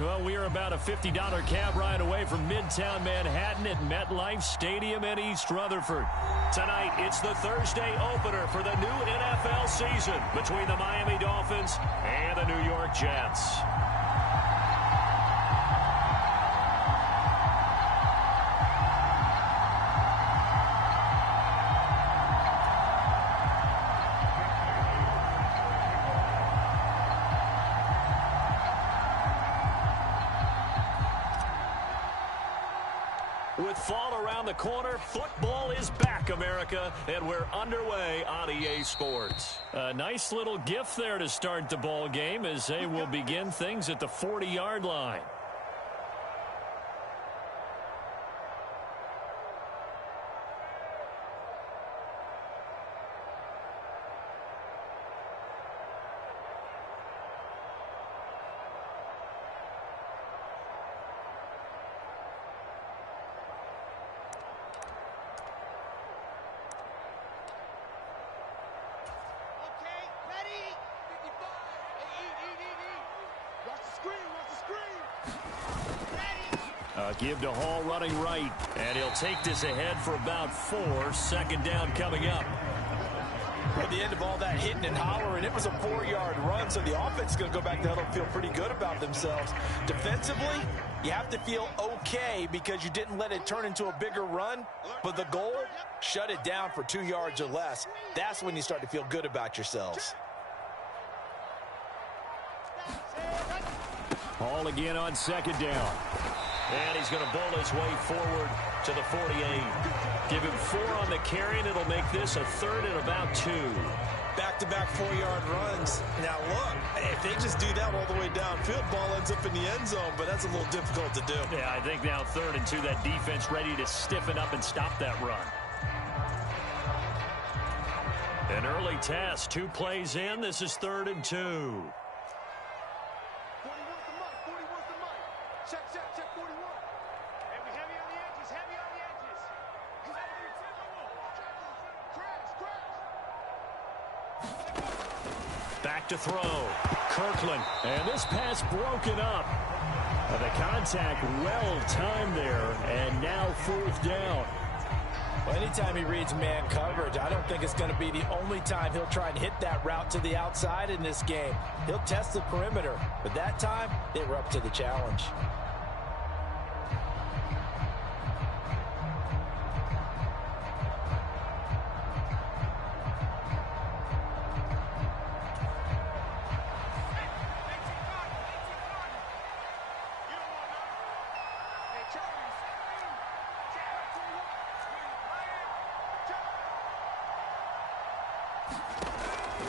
Well, we are about a $50 cab ride away from Midtown Manhattan at MetLife Stadium in East Rutherford. Tonight, it's the Thursday opener for the new NFL season between the Miami Dolphins and the New York Jets. With fall around the corner, football is back, America, and we're underway on EA Sports. A nice little gift there to start the ball game as they will begin things at the 40-yard line. Give to Hall running right, and he'll take this ahead for about 4. Second down coming up. At the end of all that hitting and hollering, it was a 4-yard run, so the offense is going to go back to huddle and feel pretty good about themselves. Defensively, you have to feel okay because you didn't let it turn into a bigger run, but the goal, shut it down for 2 yards or less. That's when you start to feel good about yourselves. Hall again on second down. And he's going to bowl his way forward to the 48. Give him 4 on the carry, and it'll make this a third and about 2. Back-to-back 4-yard runs. Now, look, if they just do that all the way downfield, ball ends up in the end zone, but that's a little difficult to do. Yeah, I think now 3rd and 2, that defense ready to stiffen up and stop that run. An early test, 2 plays in. This is 3rd and 2. Back to throw. Kirkland. And this pass broken up. The contact well timed there. And now 4th down. Well, anytime he reads man coverage, I don't think it's going to be the only time he'll try and hit that route to the outside in this game. He'll test the perimeter. But that time, they were up to the challenge.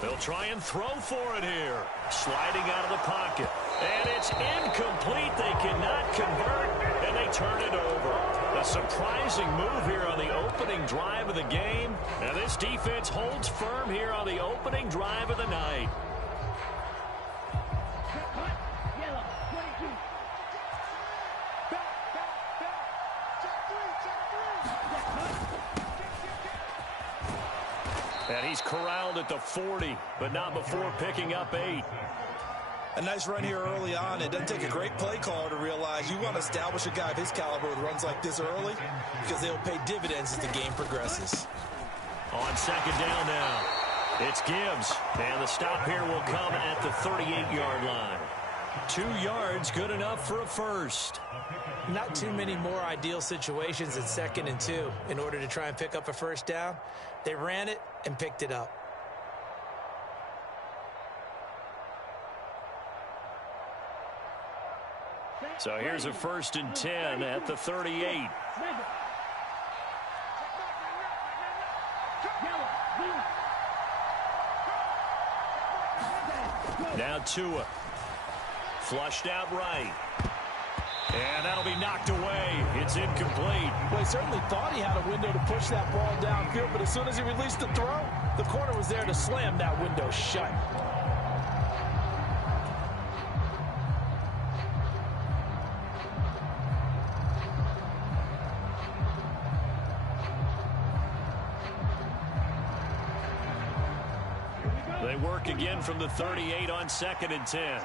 They'll try and throw for it here. Sliding out of the pocket. And it's incomplete. They cannot convert, and they turn it over. A surprising move here on the opening drive of the game. And this defense holds firm here on the opening drive of the night. And he's corralled at the 40, but not before picking up 8. A nice run here early on. It doesn't take a great play caller to realize you want to establish a guy of his caliber with runs like this early because they'll pay dividends as the game progresses. On second down now, it's Gibbs. And the stop here will come at the 38-yard line. 2 yards, good enough for a first. Not too many more ideal situations in 2nd and 2 in order to try and pick up a first down. They ran it and picked it up. So here's a 1st and 10 at the 38. Now Tua. Flushed out right. And that'll be knocked away. It's incomplete. Well, he certainly thought he had a window to push that ball downfield, but as soon as he released the throw, the corner was there to slam that window shut. They work again from the 38 on 2nd and 10.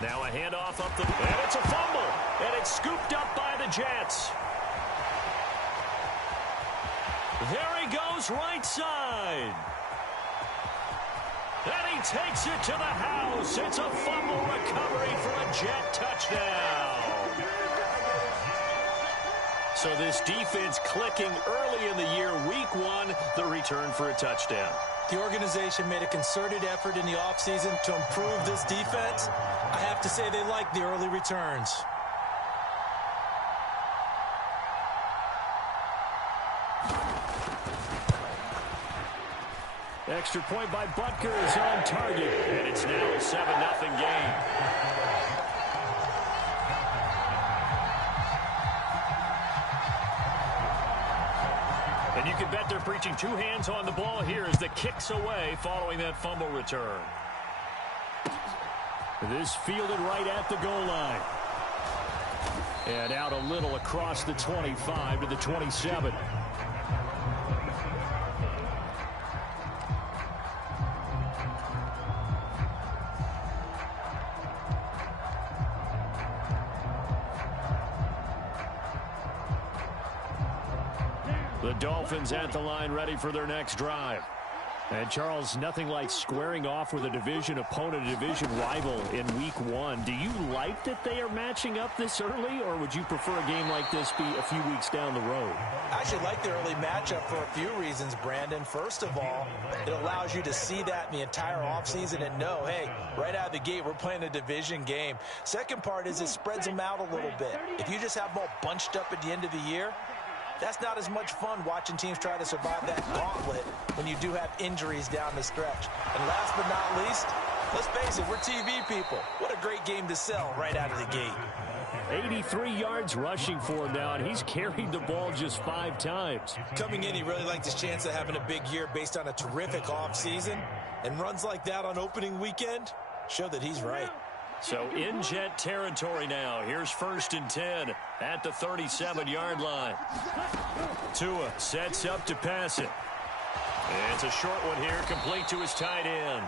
Now a handoff up the... And it's a fumble. And it's scooped up by the Jets. There he goes right side. And he takes it to the house. It's a fumble recovery for a Jet touchdown. So this defense clicking early in the year. Week 1, the return for a touchdown. The organization made a concerted effort in the offseason to improve this defense. I have to say they like the early returns. Extra point by Butker is on target. And it's now a 7-0 game. And you can bet they're preaching 2 hands on the ball here as the kick's away following that fumble return. This fielded right at the goal line. And out a little across the 25 to the 27. The Dolphins at the line ready for their next drive. And, Charles, nothing like squaring off with a division opponent, a division rival in Week 1. Do you like that they are matching up this early, or would you prefer a game like this be a few weeks down the road? I actually like the early matchup for a few reasons, Brandon. First of all, it allows you to see that in the entire offseason and know, hey, right out of the gate, we're playing a division game. Second part is it spreads them out a little bit. If you just have them all bunched up at the end of the year, that's not as much fun watching teams try to survive that gauntlet when you do have injuries down the stretch. And last but not least, let's face it, we're TV people. What a great game to sell right out of the gate. 83 yards rushing for him now, and he's carried the ball just 5 times. Coming in, he really liked his chance of having a big year based on a terrific offseason. And runs like that on opening weekend show that he's right. So in Jet territory now. Here's 1st and 10 at the 37-yard line. Tua sets up to pass it. And it's a short one here, complete to his tight end.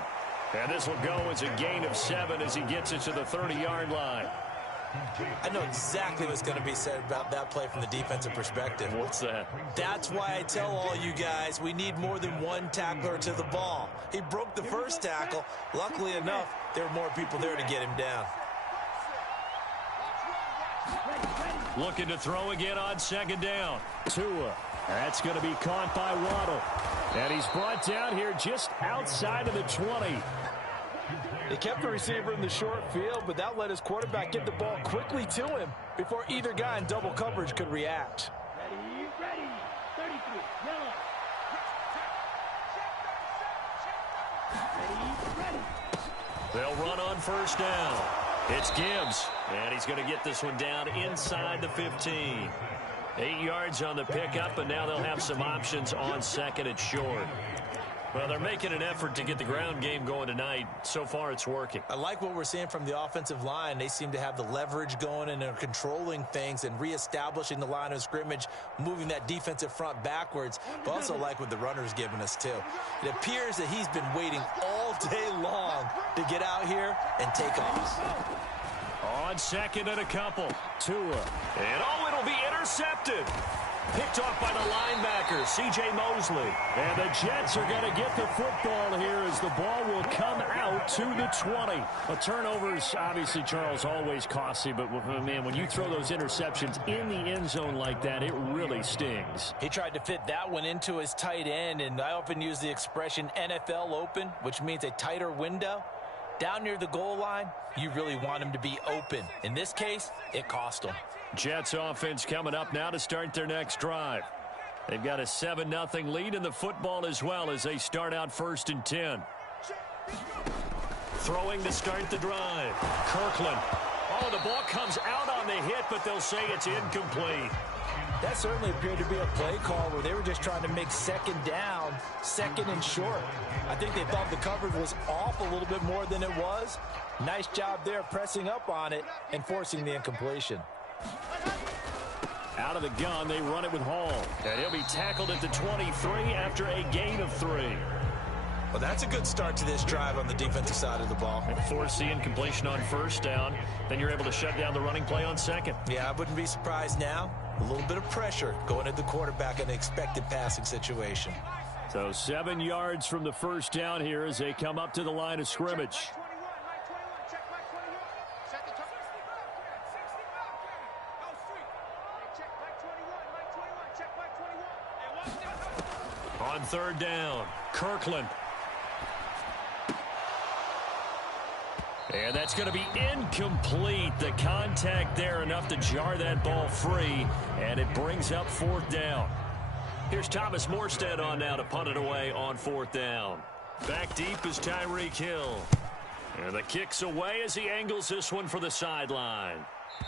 And this will go as a gain of 7 as he gets it to the 30-yard line. I know exactly what's going to be said about that play from the defensive perspective. What's that? That's why I tell all you guys we need more than one tackler to the ball. He broke the first tackle. Luckily enough, there were more people there to get him down. Looking to throw again on 2nd down. Tua. That's going to be caught by Waddle. And he's brought down here just outside of the 20. They kept the receiver in the short field, but that let his quarterback get the ball quickly to him before either guy in double coverage could react. Ready, 33, yellow. Ready. They'll run on 1st down. It's Gibbs, and he's going to get this one down inside the 15. 8 yards on the pickup, and now they'll have some options on 2nd and short. Well, they're making an effort to get the ground game going tonight. So far, it's working. I like what we're seeing from the offensive line. They seem to have the leverage going, and they're controlling things and reestablishing the line of scrimmage, moving that defensive front backwards. But also like what the runner's giving us, too. It appears that he's been waiting all day long to get out here and take off. On 2nd and a couple. Tua. And, oh, it'll be intercepted. Picked off by the linebacker, C.J. Mosley. And the Jets are going to get the football here as the ball will come out to the 20. A turnover's obviously, Charles, always costly, but, man, when you throw those interceptions in the end zone like that, it really stings. He tried to fit that one into his tight end, and I often use the expression NFL open, which means a tighter window. Down near the goal line, you really want him to be open. In this case, it cost him. Jets offense coming up now to start their next drive. They've got a 7-0 lead in the football as well as they start out 1st and 10. Throwing to start the drive. Kirkland. Oh, the ball comes out on the hit, but they'll say it's incomplete. That certainly appeared to be a play call where they were just trying to make 2nd down, 2nd and short. I think they thought the coverage was off a little bit more than it was. Nice job there pressing up on it and forcing the incompletion. Out of the gun, they run it with Hall. And he'll be tackled at the 23 after a gain of 3. Well, that's a good start to this drive on the defensive side of the ball. And force the incompletion on first down. Then you're able to shut down the running play on second. Yeah, I wouldn't be surprised now. A little bit of pressure going at the quarterback in an expected passing situation. So 7 yards from the first down here as they come up to the line of scrimmage. On third down, Kirkland. And that's going to be incomplete. The contact there enough to jar that ball free, and it brings up fourth down. Here's Thomas Morstead on now to punt it away on fourth down. Back deep is Tyreek Hill. And the kick's away as he angles this one for the sideline.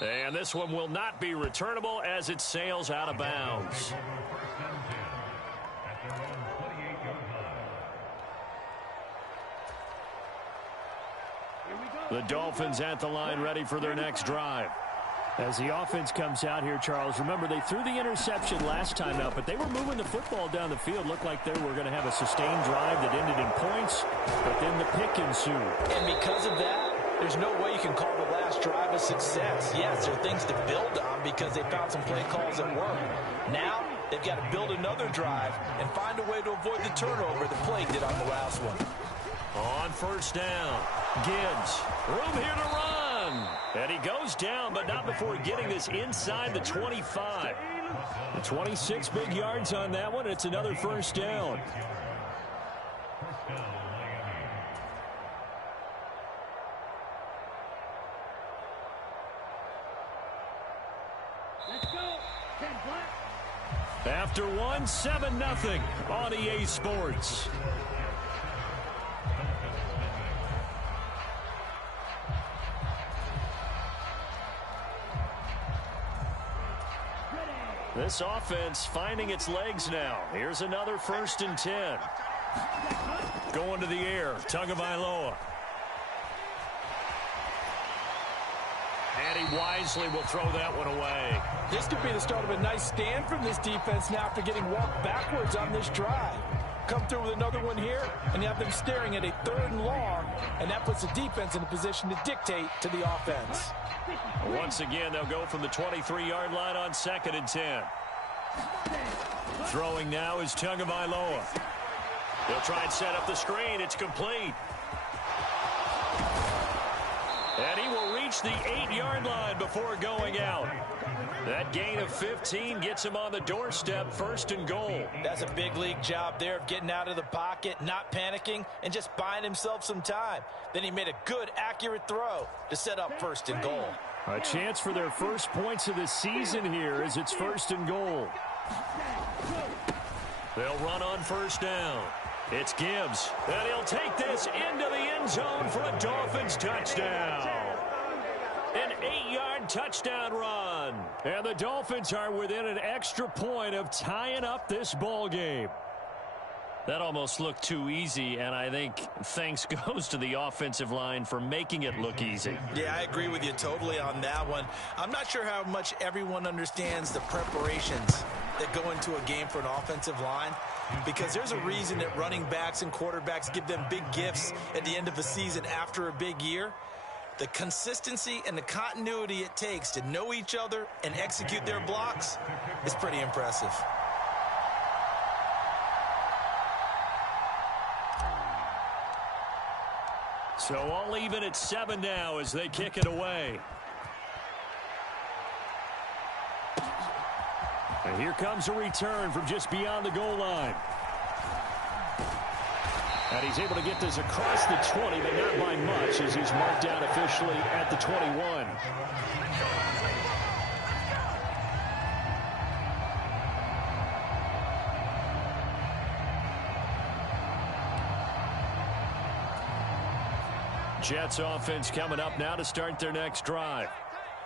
And this one will not be returnable as it sails out of bounds. The Dolphins at the line ready for their next drive. As the offense comes out here, Charles, remember they threw the interception last time out, but they were moving the football down the field. Looked like they were going to have a sustained drive that ended in points, but then the pick ensued. And because of that, there's no way you can call the last drive a success. Yes, there are things to build on because they found some play calls that work. Now, they've got to build another drive and find a way to avoid the turnover the Plague did on the last one. On first down, Gibbs, room here to run. And he goes down, but not before getting this inside the 25. The 26 big yards on that one. It's another first down. Let's go. 10 black. After one, 7-0 on EA Sports. This offense finding its legs now. Here's another 1st and 10. Going to the air, Tagovailoa. And he wisely will throw that one away. This could be the start of a nice stand from this defense now after getting walked backwards on this drive. Come through with another one here, and you have them staring at a 3rd and long, and that puts the defense in a position to dictate to the offense. Once again, they'll go from the 23-yard line on 2nd and 10. Throwing now is Tagovailoa. They'll try and set up the screen. It's complete. And he will reach the 8-yard line before going out. That gain of 15 gets him on the doorstep, 1st and goal. That's a big league job there of getting out of the pocket, not panicking, and just buying himself some time. Then he made a good, accurate throw to set up 1st and goal. A chance for their first points of the season here as it's 1st and goal. They'll run on 1st down. It's Gibbs, and he'll take this into the end zone for a Dolphins touchdown. An 8-yard touchdown run. And the Dolphins are within an extra point of tying up this ball game. That almost looked too easy, and I think thanks goes to the offensive line for making it look easy. Yeah, I agree with you totally on that one. I'm not sure how much everyone understands the preparations that go into a game for an offensive line, because there's a reason that running backs and quarterbacks give them big gifts at the end of a season after a big year. The consistency and the continuity it takes to know each other and execute their blocks is pretty impressive. So all even at 7 now as they kick it away. And here comes a return from just beyond the goal line. And he's able to get this across the 20, but not by much as he's marked down officially at the 21. Jets offense coming up now to start their next drive.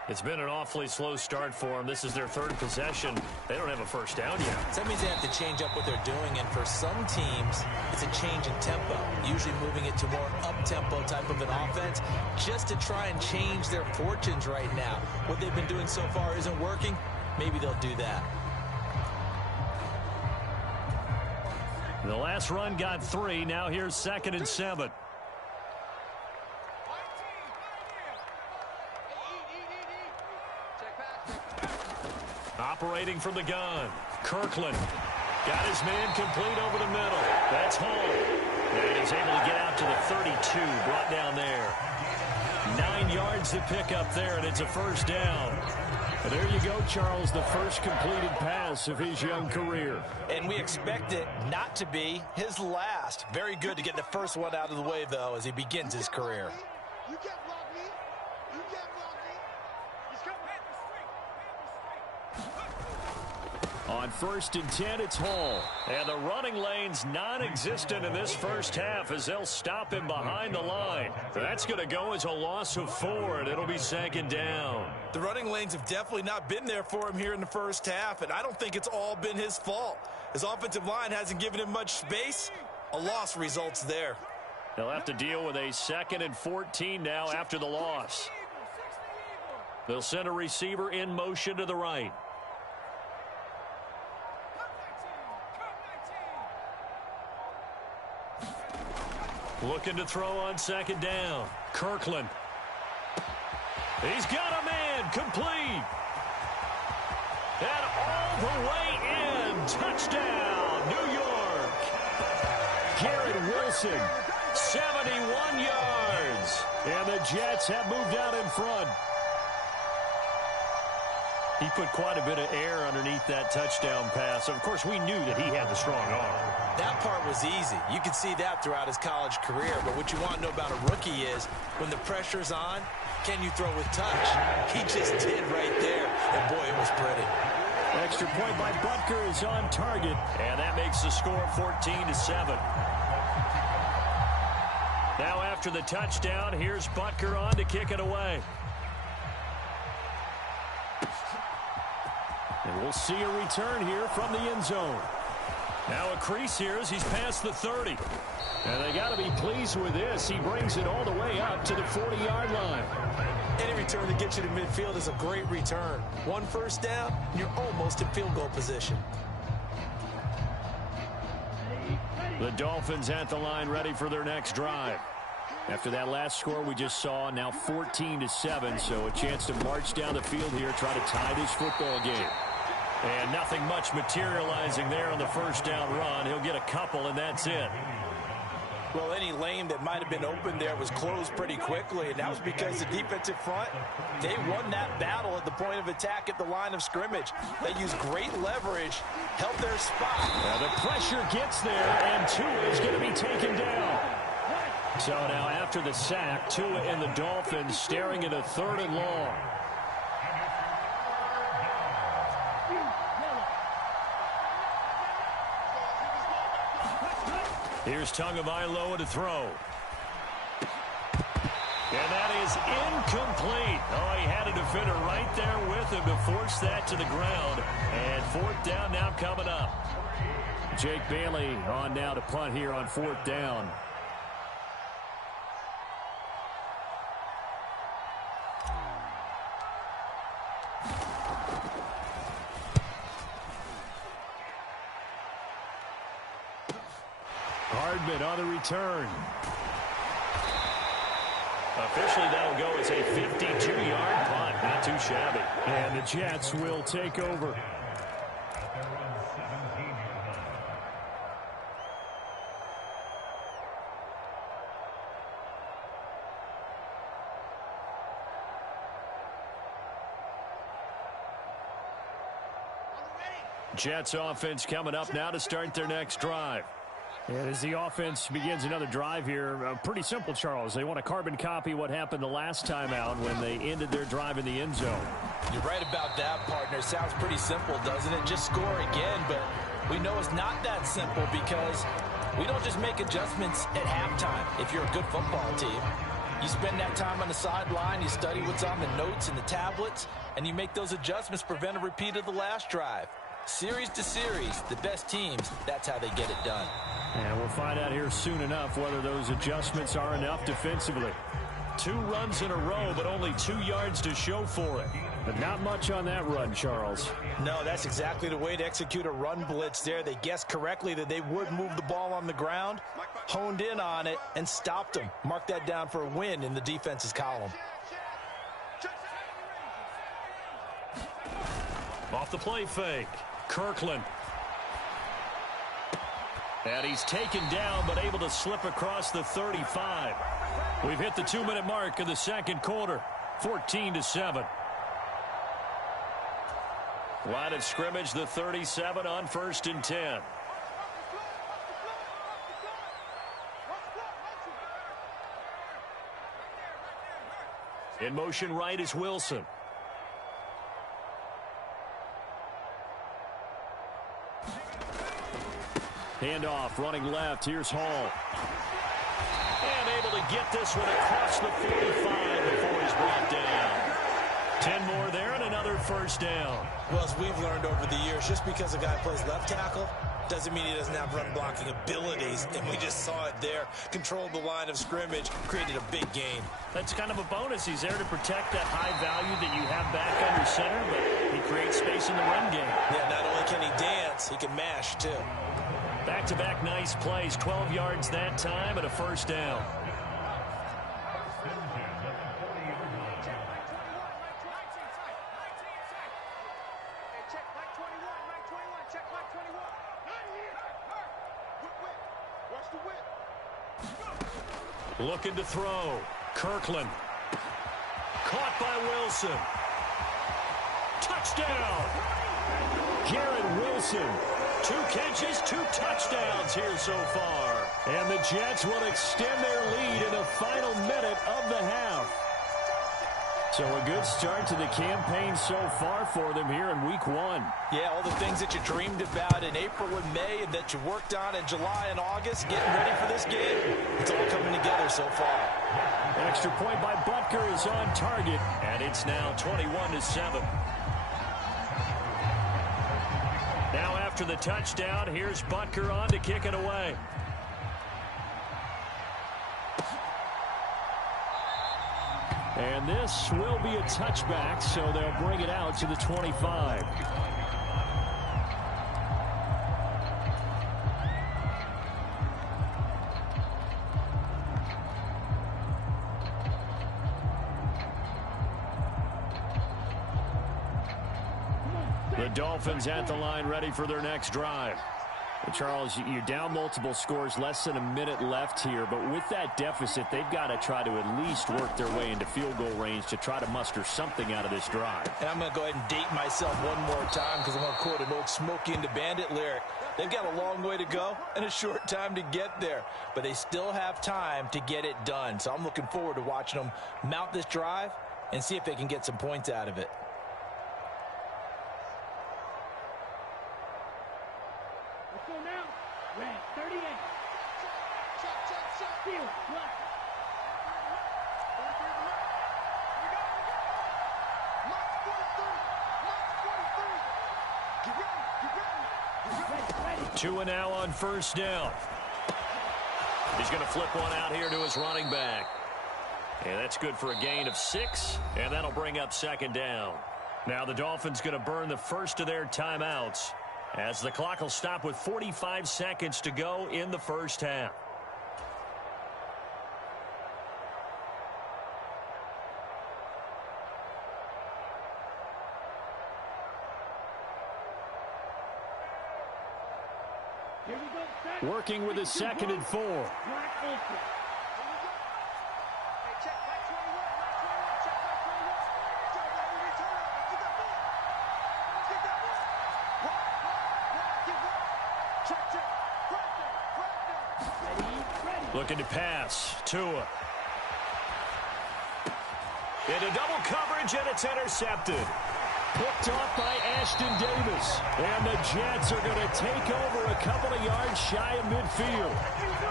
It's been an awfully slow start for them. This is their 3rd possession. They don't have a first down yet. So that means they have to change up what they're doing, and for some teams, it's a change in tempo, usually moving it to more up-tempo type of an offense just to try and change their fortunes right now. What they've been doing so far isn't working. Maybe they'll do that. The last run got 3. Now here's 2nd and 7. Operating from the gun. Kirkland got his man complete over the middle. That's Hall. And he's able to get out to the 32. Brought down there. 9 yards to pick up there, and it's a first down. And there you go, Charles, the first completed pass of his young career. And we expect it not to be his last. Very good to get the first one out of the way, though, as he begins his career. You can't block me. You can't block me. He's coming. On 1st and 10, it's Hall. And the running lane's non-existent in this first half as they'll stop him behind the line. That's going to go as a loss of 4, and it'll be 2nd down. The running lanes have definitely not been there for him here in the first half, and I don't think it's all been his fault. His offensive line hasn't given him much space. A loss results there. They'll have to deal with a 2nd and 14 now after the loss. They'll send a receiver in motion to the right. Looking to throw on 2nd down. Kirkland. He's got a man complete. And all the way in. Touchdown, New York. Garrett Wilson, 71 yards. And the Jets have moved out in front. He put quite a bit of air underneath that touchdown pass. Of course, we knew that he had the strong arm. That part was easy. You can see that throughout his college career. But what you want to know about a rookie is when the pressure's on, can you throw with touch? He just did right there. And, boy, it was pretty. Extra point by Butker is on target. And that makes the score 14-7. Now after the touchdown, here's Butker on to kick it away. And we'll see a return here from the end zone. Now a crease here as he's past the 30. And they got to be pleased with this. He brings it all the way up to the 40-yard line. Any return that gets you to midfield is a great return. 1 first down, and you're almost in field goal position. The Dolphins at the line ready for their next drive. After that last score we just saw, now 14-7, so a chance to march down the field here, try to tie this football game. And nothing much materializing there on the first down run. He'll get a couple, and that's it. Well, any lane that might have been open there was closed pretty quickly, and that was because the defensive front, they won that battle at the point of attack at the line of scrimmage. They used great leverage, held their spot. The pressure gets there, and Tua is going to be taken down. So now after the sack, Tua and the Dolphins staring at a 3rd and long. Here's Tagovailoa to throw. And that is incomplete. Oh, he had a defender right there with him to force that to the ground. And 4th down now coming up. Jake Bailey on now to punt here on 4th down. Hardman on the return. Officially, that'll go as a 52-yard punt. Not too shabby. And the Jets will take over. Jets offense coming up now to start their next drive. And as the offense begins another drive here, pretty simple, Charles. They want to carbon copy what happened the last time out when they ended their drive in the end zone. You're right about that, partner. Sounds pretty simple, doesn't it? Just score again, but we know it's not that simple because we don't just make adjustments at halftime if you're a good football team. You spend that time on the sideline, you study what's on the notes and the tablets, and you make those adjustments, prevent a repeat of the last drive. Series to series, the best teams, that's how they get it done. And we'll find out here soon enough whether those adjustments are enough defensively. 2 runs in a row, but only 2 yards to show for it. But not much on that run, Charles. No, that's exactly the way to execute a run blitz there. They guessed correctly that they would move the ball on the ground, honed in on it, and stopped them. Mark that down for a win in the defense's column. Off the play fake, Kirkland. And he's taken down, but able to slip across the 35. We've hit the 2-minute mark of the second quarter, 14-7. Line of scrimmage, the 37 on 1st and 10. In motion right is Wilson. Handoff, running left. Here's Hall. And able to get this one across the 45 before he's brought down. 10 more there and another first down. Well, as we've learned over the years, just because a guy plays left tackle doesn't mean he doesn't have run blocking abilities, and we just saw it there. Controlled the line of scrimmage, created a big gain. That's kind of a bonus. He's there to protect that high value that you have back under center, but he creates space in the run game. Yeah, not only can he dance, he can mash, too. Back-to-back nice plays, 12 yards that time and a first down. Looking to throw. Kirkland. Caught by Wilson. Touchdown. Garrett Wilson. 2 catches, 2 touchdowns here so far. And the Jets will extend their lead in the final minute of the half. So a good start to the campaign so far for them here in week 1. Yeah, all the things that you dreamed about in April and May and that you worked on in July and August, getting ready for this game, it's all coming together so far. Extra point by Butker is on target, and it's now 21-7. Now after the touchdown, here's Butker on to kick it away. And this will be a touchback, so they'll bring it out to the 25. The Dolphins at the line, ready for their next drive. Charles, you're down multiple scores, less than a minute left here, but with that deficit, they've got to try to at least work their way into field goal range to try to muster something out of this drive. And I'm going to go ahead and date myself one more time because I'm going to quote an old Smokey and the Bandit lyric. They've got a long way to go and a short time to get there, but they still have time to get it done. So I'm looking forward to watching them mount this drive and see if they can get some points out of it. Two and now on first down. He's going to flip one out here to his running back. And that's good for a gain of 6, and that'll bring up second down. Now the Dolphins going to burn the first of their timeouts as the clock will stop with 45 seconds to go in the first half. Working with a 2nd and 4. Looking to pass. Tua. Into double coverage, and it's intercepted. Picked off by Ashton Davis. And the Jets are going to take over a couple of yards shy of midfield.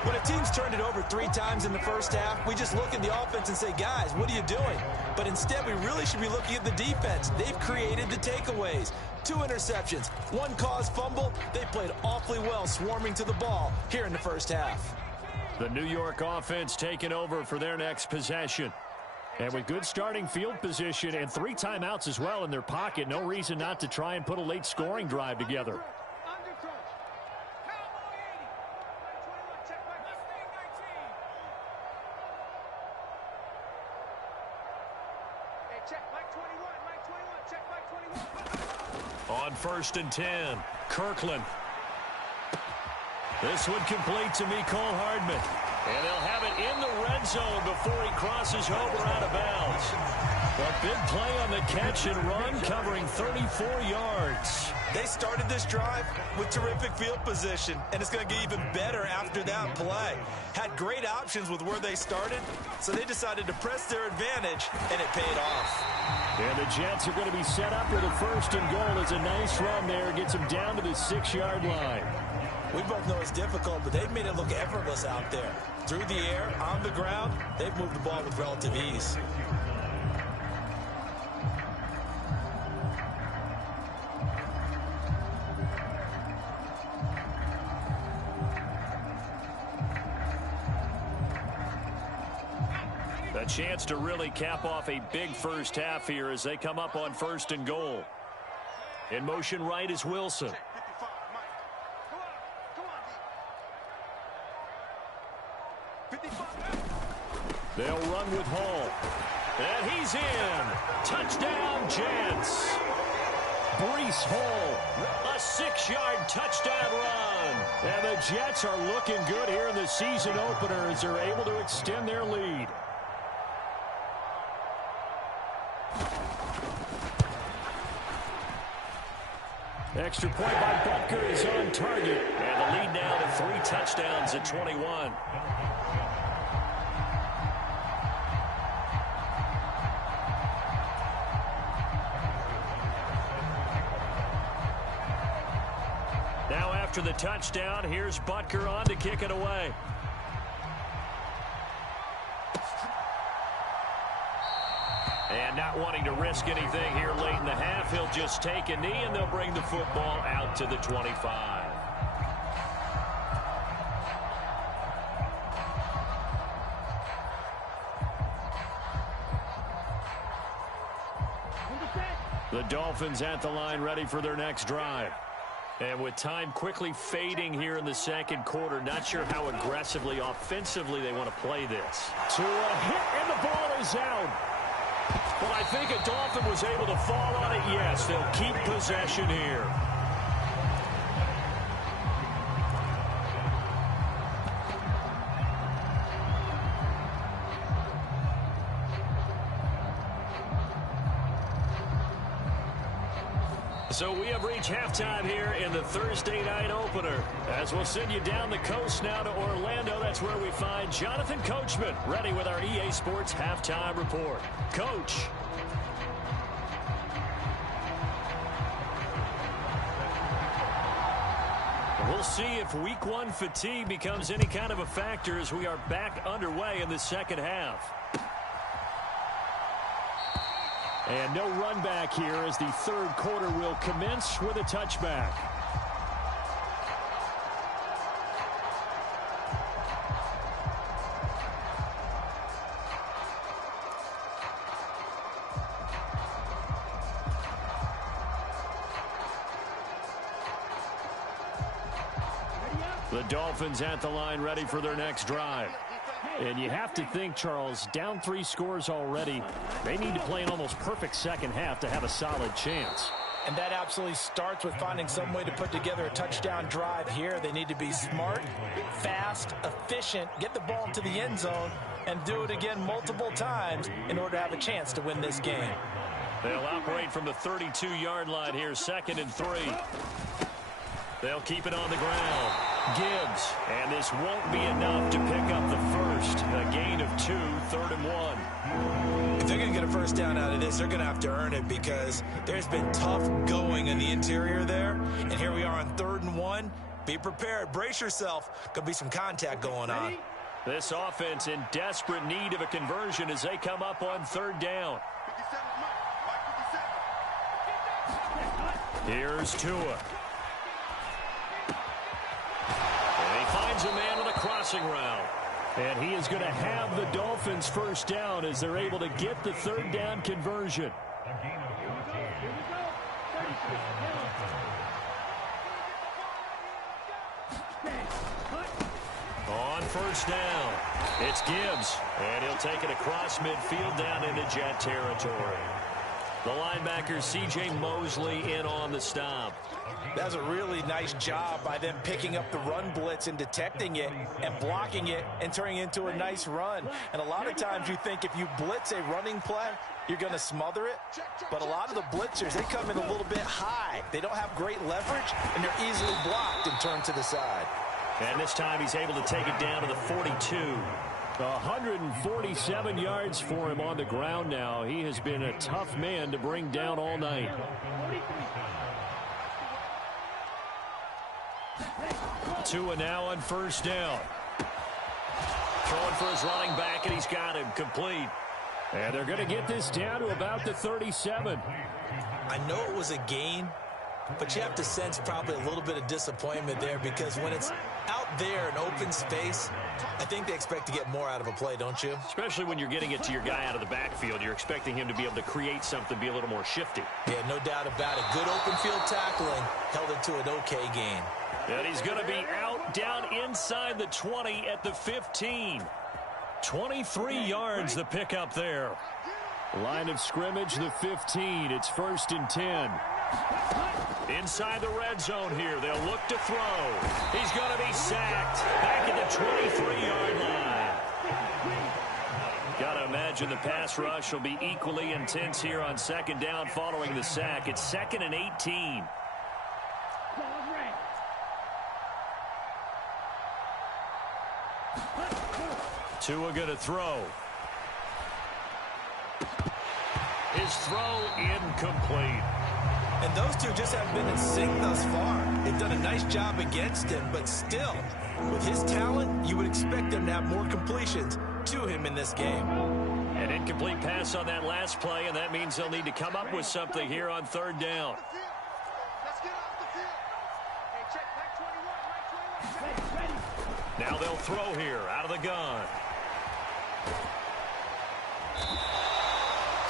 When a team's turned it over 3 times in the first half, we just look at the offense and say, guys, what are you doing? But instead, we really should be looking at the defense. They've created the takeaways. 2 interceptions, 1 caused fumble. They played awfully well swarming to the ball here in the first half. The New York offense taking over for their next possession. And with good starting field position and 3 timeouts as well in their pocket, no reason not to try and put a late scoring drive together. On 1st and 10, Kirkland. This one complete to Mecole Hardman. And they'll have it in the red zone before he crosses over out of bounds. A big play on the catch and run, covering 34 yards. They started this drive with terrific field position, and it's going to get even better after that play. Had great options with where they started, so they decided to press their advantage, and it paid off. And the Jets are going to be set up with a 1st and goal. It's a nice run there. Gets them down to the 6-yard line. We both know it's difficult, but they've made it look effortless out there. Through the air, on the ground, they've moved the ball with relative ease. A chance to really cap off a big first half here as they come up on 1st and goal. In motion right is Wilson. They'll run with Hall. And he's in. Touchdown, Jets. Breece Hall, a 6-yard touchdown run. And the Jets are looking good here in the season opener as they're able to extend their lead. Extra point by Butker is on target. And the lead now to 3 touchdowns at 21. Now after the touchdown, here's Butker on to kick it away. And not wanting to risk anything here late in the half, he'll just take a knee and they'll bring the football out to the 25. The Dolphins at the line ready for their next drive. And with time quickly fading here in the second quarter, not sure how aggressively, offensively they want to play this. To a hit, and the ball is out. But I think a Dolphin was able to fall on it. Yes, they'll keep possession here. So we have reached halftime here in the Thursday night opener. As we'll send you down the coast now to Orlando, that's where we find Jonathan Coachman ready with our EA Sports halftime report. Coach. We'll see if week 1 fatigue becomes any kind of a factor as we are back underway in the second half. And no run back here as the third quarter will commence with a touchback. The Dolphins at the line ready for their next drive. And you have to think, Charles, down 3 scores already. They need to play an almost perfect second half to have a solid chance. And that absolutely starts with finding some way to put together a touchdown drive here. They need to be smart, fast, efficient, get the ball to the end zone, and do it again multiple times in order to have a chance to win this game. They'll operate from the 32-yard line here, 2nd and 3. They'll keep it on the ground. Gibbs, and this won't be enough to pick up the first. A gain of 2, 3rd and 1. If they're going to get a first down out of this, they're going to have to earn it because there's been tough going in the interior there. And here we are on 3rd and 1. Be prepared. Brace yourself. Could be some contact going on. This offense in desperate need of a conversion as they come up on 3rd down. Here's Tua. And he finds a man on a crossing route. And he is going to have the Dolphins first down as they're able to get the third down conversion. On first down, it's Gibbs, and he'll take it across midfield down into Jet territory. The linebacker, C.J. Mosley, in on the stop. That's a really nice job by them picking up the run blitz and detecting it and blocking it and turning it into a nice run. And a lot of times you think if you blitz a running play, you're going to smother it. But a lot of the blitzers, they come in a little bit high. They don't have great leverage, and they're easily blocked and turned to the side. And this time he's able to take it down to the 42. 147 yards for him on the ground now. He has been a tough man to bring down all night. Tua now on first down. Throwing for his running back, and he's got him complete. And they're going to get this down to about the 37. I know it was a gain, but you have to sense probably a little bit of disappointment there, because when it's out there in open space, I think they expect to get more out of a play, don't you? Especially when you're getting it to your guy out of the backfield. You're expecting him to be able to create something, be a little more shifty. Yeah, no doubt about it. Good open field tackling held it to an okay gain. And he's going to be out down inside the 20 at the 15. 23 yards the pickup there. Line of scrimmage, the 15. It's 1st and 10. Inside the red zone here. They'll look to throw. He's going to be sacked back at the 23-yard line. Got to imagine the pass rush will be equally intense here on second down following the sack. It's 2nd and 18. Tua going to throw. His throw incomplete. And those two just haven't been in sync thus far. They've done a nice job against him, but still, with his talent, you would expect them to have more completions to him in this game. An incomplete pass on that last play, and that means they'll need to come up with something here on third down. Now they'll throw here out of the gun.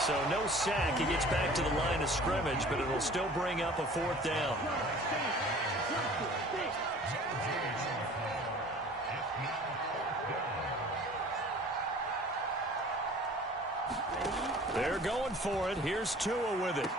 So no sack. He gets back to the line of scrimmage, but it'll still bring up a 4th down. They're going for it. Here's Tua with it.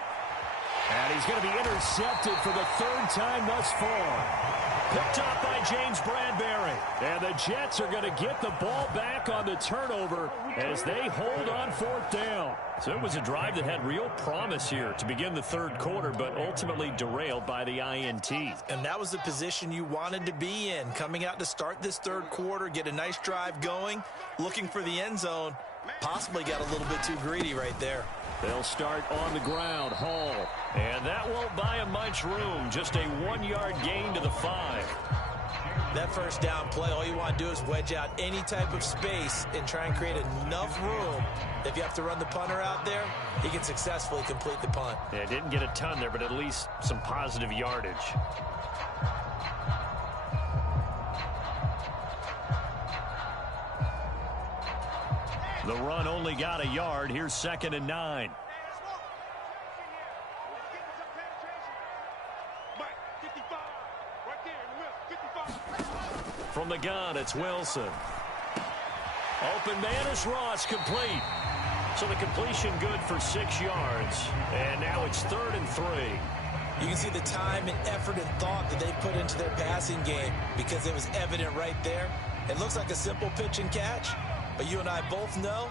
And he's going to be intercepted for the 3rd time thus far. Picked up by James Bradbury. And the Jets are going to get the ball back on the turnover as they hold on 4th down. So it was a drive that had real promise here to begin the 3rd quarter, but ultimately derailed by the INT. And that was the position you wanted to be in, coming out to start this 3rd quarter, get a nice drive going, looking for the end zone. Possibly got a little bit too greedy right there. They'll start on the ground. Hall. And that won't buy him much room. Just a 1-yard gain to the 5. That first down play, all you want to do is wedge out any type of space and try and create enough room. If you have to run the punter out there, he can successfully complete the punt. Yeah, didn't get a ton there, but at least some positive yardage. The run only got a yard. Here's 2nd and 9. From the gun, it's Wilson. Open man is Ross, complete. So the completion good for 6 yards. And now it's 3rd and 3. You can see the time and effort and thought that they put into their passing game, because it was evident right there. It looks like a simple pitch and catch, but you and I both know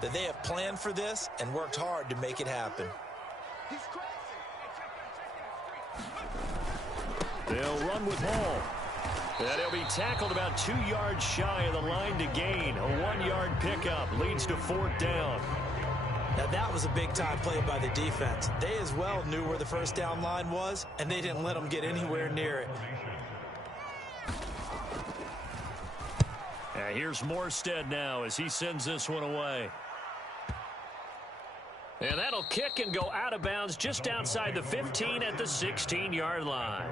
that they have planned for this and worked hard to make it happen. They'll run with Hall. And he'll be tackled about 2 yards shy of the line to gain. A 1-yard pickup leads to 4th down. Now that was a big-time play by the defense. They as well knew where the first down line was, and they didn't let them get anywhere near it. Here's Morstead now as he sends this one away. And that'll kick and go out of bounds just outside the 15 at the 16-yard line.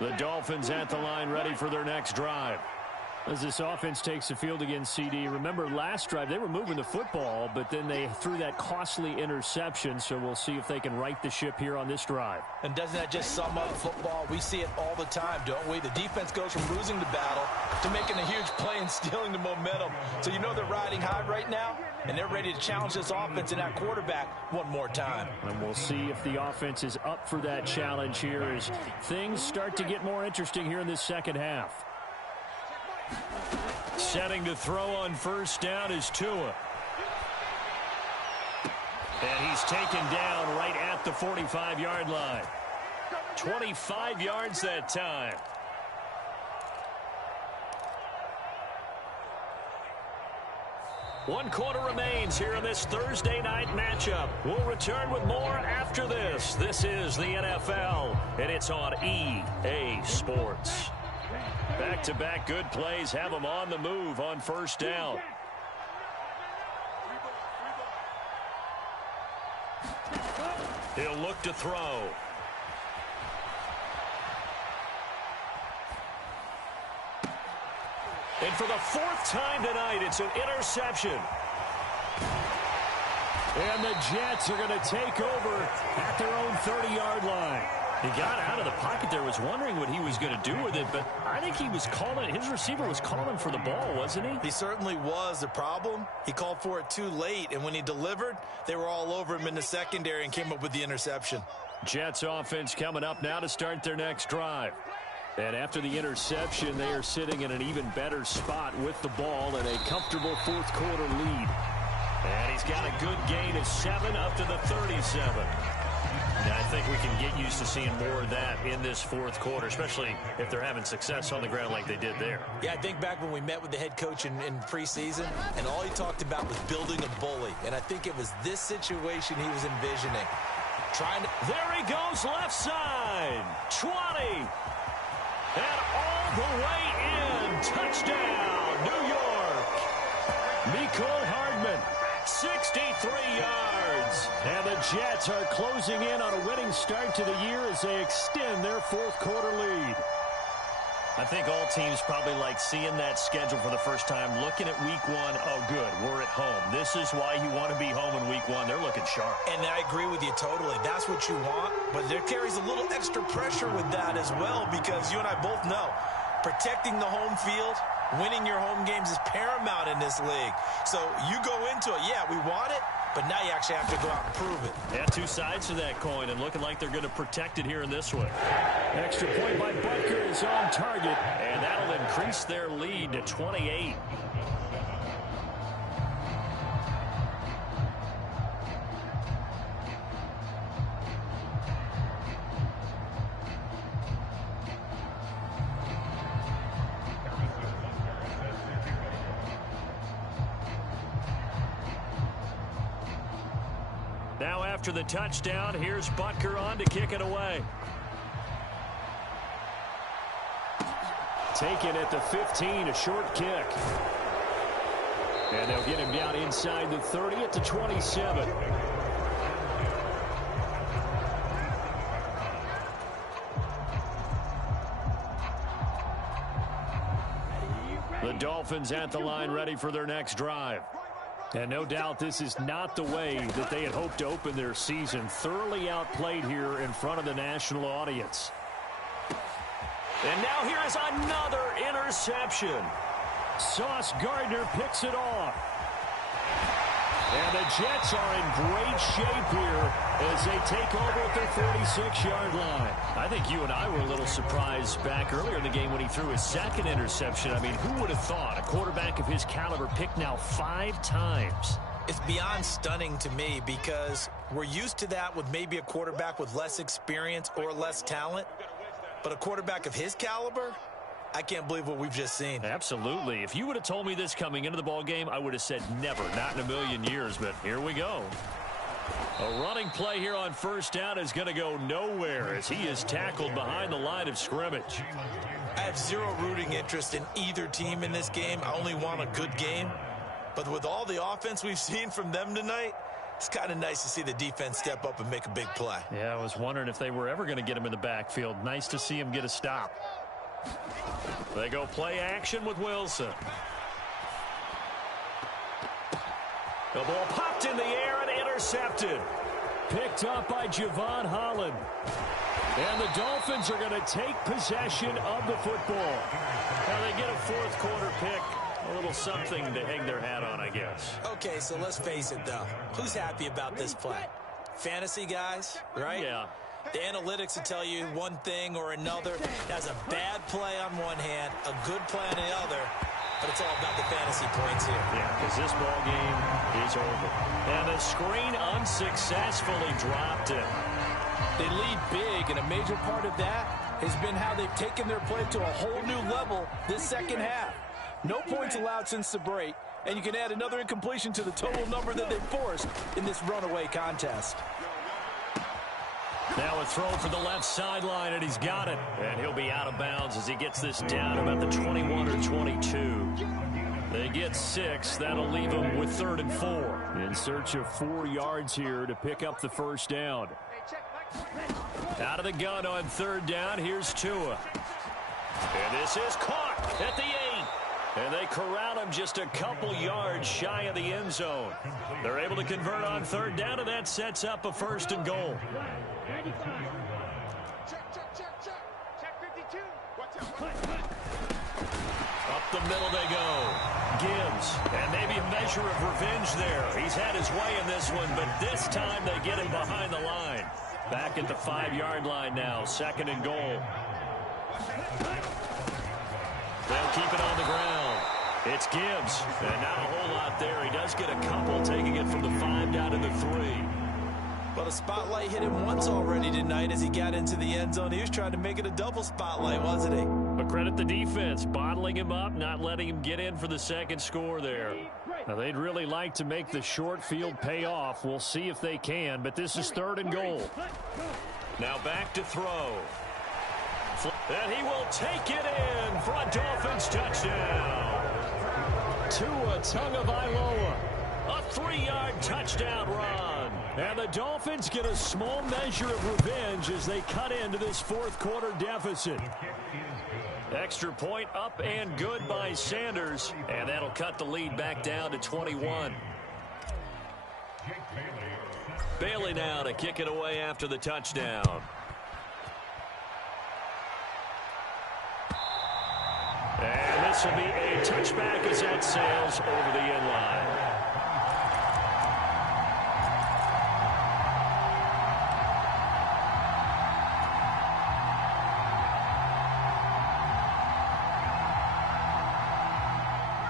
The Dolphins at the line, ready for their next drive. As this offense takes the field against CD, remember last drive they were moving the football, but then they threw that costly interception, so we'll see if they can right the ship here on this drive. And doesn't that just sum up football? We see it all the time, don't we? The defense goes from losing the battle to making a huge play and stealing the momentum. So you know they're riding high right now, and they're ready to challenge this offense and that quarterback one more time. And we'll see if the offense is up for that challenge here as things start to get more interesting here in this second half. Setting to throw on first down is Tua. And he's taken down right at the 45-yard line. 25 yards that time. One quarter remains here in this Thursday night matchup. We'll return with more after this. This is the NFL, and it's on EA Sports. Back-to-back good plays have them on the move on first down. He'll look to throw. And for the fourth time tonight, it's an interception. And the Jets are going to take over at their own 30-yard line. He got out of the pocket there, was wondering what he was going to do with it, but I think he was calling, his receiver was calling for the ball, wasn't he? He certainly was. The problem, he called for it too late, and when he delivered, they were all over him in the secondary and came up with the interception. Jets offense coming up now to start their next drive. And after the interception, they are sitting in an even better spot with the ball and a comfortable fourth quarter lead. And he's got a good gain of 7 up to the 37. And I think we can get used to seeing more of that in this fourth quarter, especially if they're having success on the ground like they did there. Yeah, I think back when we met with the head coach in preseason, and all he talked about was building a bully. And I think it was this situation he was envisioning. There he goes, left side. 20. And all the way in. Touchdown, New York. Mecole Hardman, 63 yards. And the Jets are closing in on a winning start to the year as they extend their fourth quarter lead. I think all teams probably like seeing that schedule for the first time, looking at week one. Oh, good, we're at home. This is why you want to be home in week one. They're looking sharp. And I agree with you totally. That's what you want, but there carries a little extra pressure with that as well because you and I both know protecting the home field, winning your home games is paramount in this league. So you go into it, yeah, we want it, but now you actually have to go out and prove it. Yeah, two sides to that coin, and looking like they're going to protect it here in this one. Extra point by Butker is on target. And that'll increase their lead to 28. Now after the touchdown, here's Butker on to kick it away. Taken at the 15, a short kick. And they'll get him down inside the 30 at the 27. The Dolphins at the line ready for their next drive. And no doubt this is not the way that they had hoped to open their season. Thoroughly outplayed here in front of the national audience. And now here is another interception. Sauce Gardner picks it off. And the Jets are in great shape here as they take over at their 46-yard line. I think you and I were a little surprised back earlier in the game when he threw his second interception. I mean, who would have thought a quarterback of his caliber picked now 5 times? It's beyond stunning to me because we're used to that with maybe a quarterback with less experience or less talent. But a quarterback of his caliber, I can't believe what we've just seen. Absolutely. If you would have told me this coming into the ball game, I would have said never, not in a million years. But here we go. A running play here on first down is going to go nowhere as he is tackled behind the line of scrimmage. I have zero rooting interest in either team in this game. I only want a good game. But with all the offense we've seen from them tonight, It's kind of nice to see the defense step up and make a big play. Yeah, I was wondering if they were ever going to get him in the backfield. Nice to see him get a stop. They go play action with Wilson. The ball popped in the air and intercepted. Picked up by Javon Holland. And the Dolphins are going to take possession of the football. Now they get a fourth quarter pick. A little something to hang their hat on, I guess. Okay, so let's face it, though. Who's happy about this play? Fantasy guys, right? Yeah. The analytics will tell you one thing or another. That's a bad play on one hand, a good play on the other, but it's all about the fantasy points here. Yeah, because this ball game is over. And the screen unsuccessfully dropped it. They lead big, and a major part of that has been how they've taken their play to a whole new level this second half. No points allowed since the break, and you can add another incompletion to the total number that they forced in this runaway contest. Now a throw for the left sideline, and he's got it. And he'll be out of bounds as he gets this down about the 21 or 22. They get 6. That'll leave them with 3rd and 4. In search of 4 yards here to pick up the first down. Out of the gun on 3rd down, here's Tua. And this is caught at the 8. And they corral him just a couple yards shy of the end zone. They're able to convert on 3rd down, and that sets up a 1st and goal. Check 52. Watch out. Up the middle they go. Gibbs, and maybe a measure of revenge there. He's had his way in this one, but this time they get him behind the line. Back at the 5-yard line now, 2nd and goal. They'll keep it on the ground. It's Gibbs, and not a whole lot there. He does get a couple, taking it from the 5 down to the 3. Well, the spotlight hit him once already tonight as he got into the end zone. He was trying to make it a double spotlight, wasn't he? But credit the defense, bottling him up, not letting him get in for the 2nd score there. Now, they'd really like to make the short field pay off. We'll see if they can, but this is 3rd and goal. Now back to throw. And he will take it in for a Dolphins touchdown. Tua Tagovailoa, a 3-yard touchdown run. And the Dolphins get a small measure of revenge as they cut into this 4th quarter deficit. Extra point up and good by Sanders. And that'll cut the lead back down to 21. Bailey now to kick it away after the touchdown. And this will be a touchback as that sails over the end line.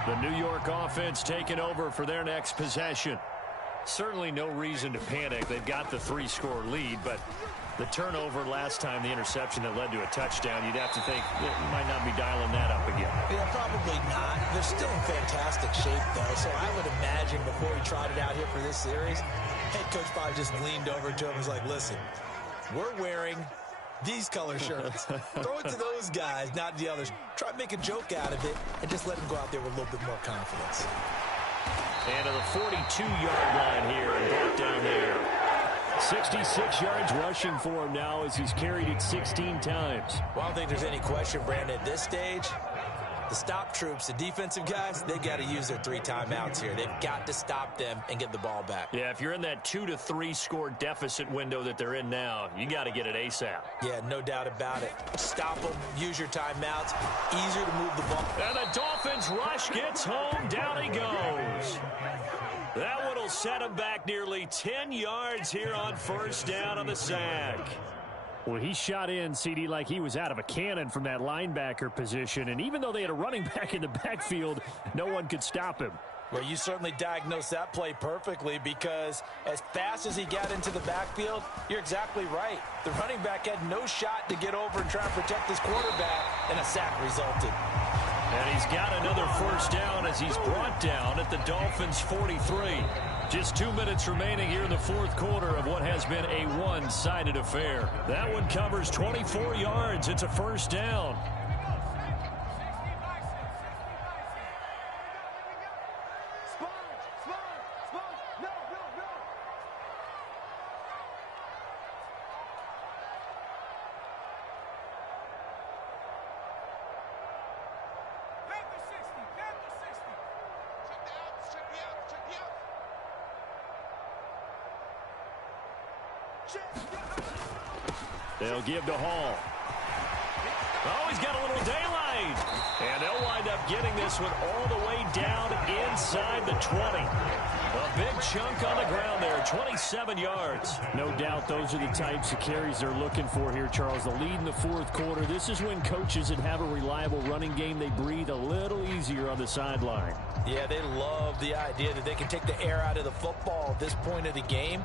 The New York offense taking over for their next possession. Certainly no reason to panic. They've got the 3-score lead, but the turnover last time, the interception that led to a touchdown, you'd have to think you might not be dialing that up again. Yeah, probably not. They're still in fantastic shape, though, so I would imagine before he trotted out here for this series, head coach probably just leaned over to him and was like, listen, we're wearing these color shirts. Throw it to those guys, not the others. Try to make a joke out of it and just let them go out there with a little bit more confidence. And to the 42-yard line here and brought down there. 66 yards rushing for him now as he's carried it 16 times. Well, I don't think there's any question, Brandon, at this stage, the stop troops, the defensive guys, they got to use their 3 timeouts here. They've got to stop them and get the ball back. Yeah, if you're in that 2 to 3 score deficit window that they're in now, you got to get it ASAP. Yeah, no doubt about it. Stop them, use your timeouts, easier to move the ball. And the Dolphins rush gets home, down he goes. That one will set him back nearly 10 yards here on 1st down on the sack. Well, he shot in, CD, like he was out of a cannon from that linebacker position. And even though they had a running back in the backfield, no one could stop him. Well, you certainly diagnosed that play perfectly because as fast as he got into the backfield, you're exactly right. The running back had no shot to get over and try and protect his quarterback, and a sack resulted. And he's got another 1st down as he's brought down at the Dolphins' 43. Just 2 minutes remaining here in the 4th quarter of what has been a one-sided affair. That one covers 24 yards. It's a 1st down. They'll give to Hall. Oh, he's got a little daylight. And they'll wind up getting this one all the way down inside the 20. A big chunk on the ground there, 27 yards. No doubt those are the types of carries they're looking for here, Charles. The lead in the fourth quarter. This is when coaches that have a reliable running game, they breathe a little easier on the sideline. Yeah, they love the idea that they can take the air out of the football at this point of the game.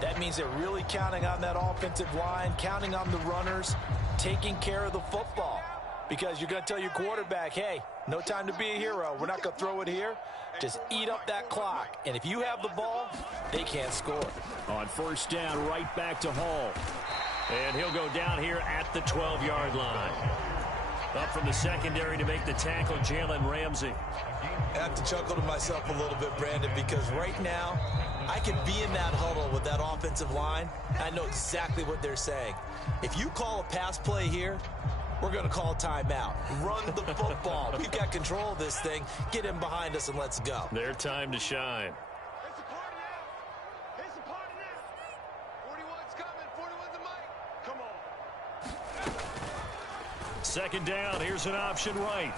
That means they're really counting on that offensive line, counting on the runners, taking care of the football. Because you're going to tell your quarterback, hey, no time to be a hero. We're not going to throw it here. Just eat up that clock. And if you have the ball, they can't score. On first down, right back to Hall. And he'll go down here at the 12-yard line. Up from the secondary to make the tackle, Jalen Ramsey. I have to chuckle to myself a little bit, Brandon, because right now I can be in that huddle with that offensive line. I know exactly what they're saying. If you call a pass play here, we're going to call timeout. Run the football. We've got control of this thing. Get him behind us and let's go. Their time to shine. It's a party now. It's a party now. 41's coming. 41's the mic. Come on. Second down, here's an option right.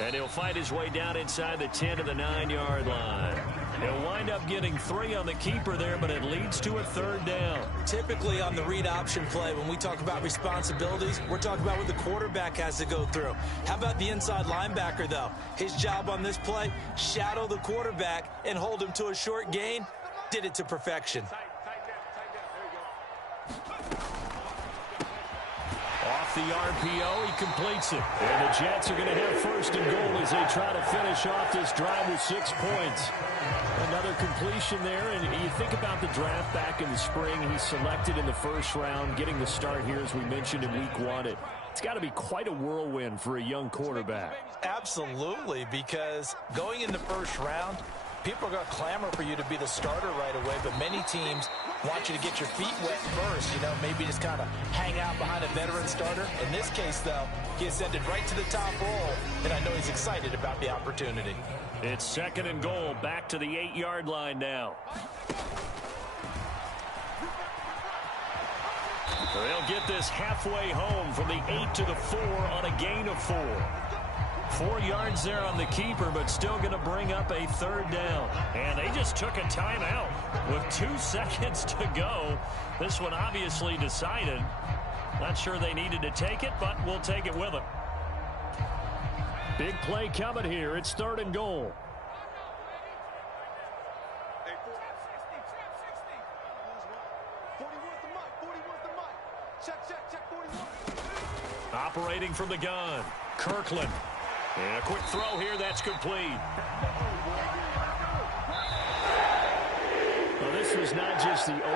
And he'll fight his way down inside the 10 to the 9-yard line. He'll wind up getting 3 on the keeper there, but it leads to a third down. Typically on the read option play, when we talk about responsibilities, we're talking about what the quarterback has to go through. How about the inside linebacker, though? His job on this play, shadow the quarterback and hold him to a short gain. Did it to perfection. Off the RPO, he completes it. And the Jets are going to have first and goal as they try to finish off this drive with 6 points. Another completion there, and you think about the draft back in the spring. He's selected in the first round, getting the start here, as we mentioned in week 1. It's got to be quite a whirlwind for a young quarterback. Absolutely, because going in the first round, people are going to clamor for you to be the starter right away, but many teams want you to get your feet wet first, maybe just kind of hang out behind a veteran starter. In this case, though, he ascended right to the top role, and I know he's excited about the opportunity. It's second and goal, back to the 8-yard line now. They'll get this halfway home from the 8 to the 4 on a gain of 4. 4 yards there on the keeper, but still going to bring up a third down. And they just took a timeout with 2 seconds to go. This one obviously decided. Not sure they needed to take it, but we'll take it with them. Big play coming here. It's third and goal. Operating from the gun, Kirkland. And a quick throw here, that's complete. Well, this was not just the open.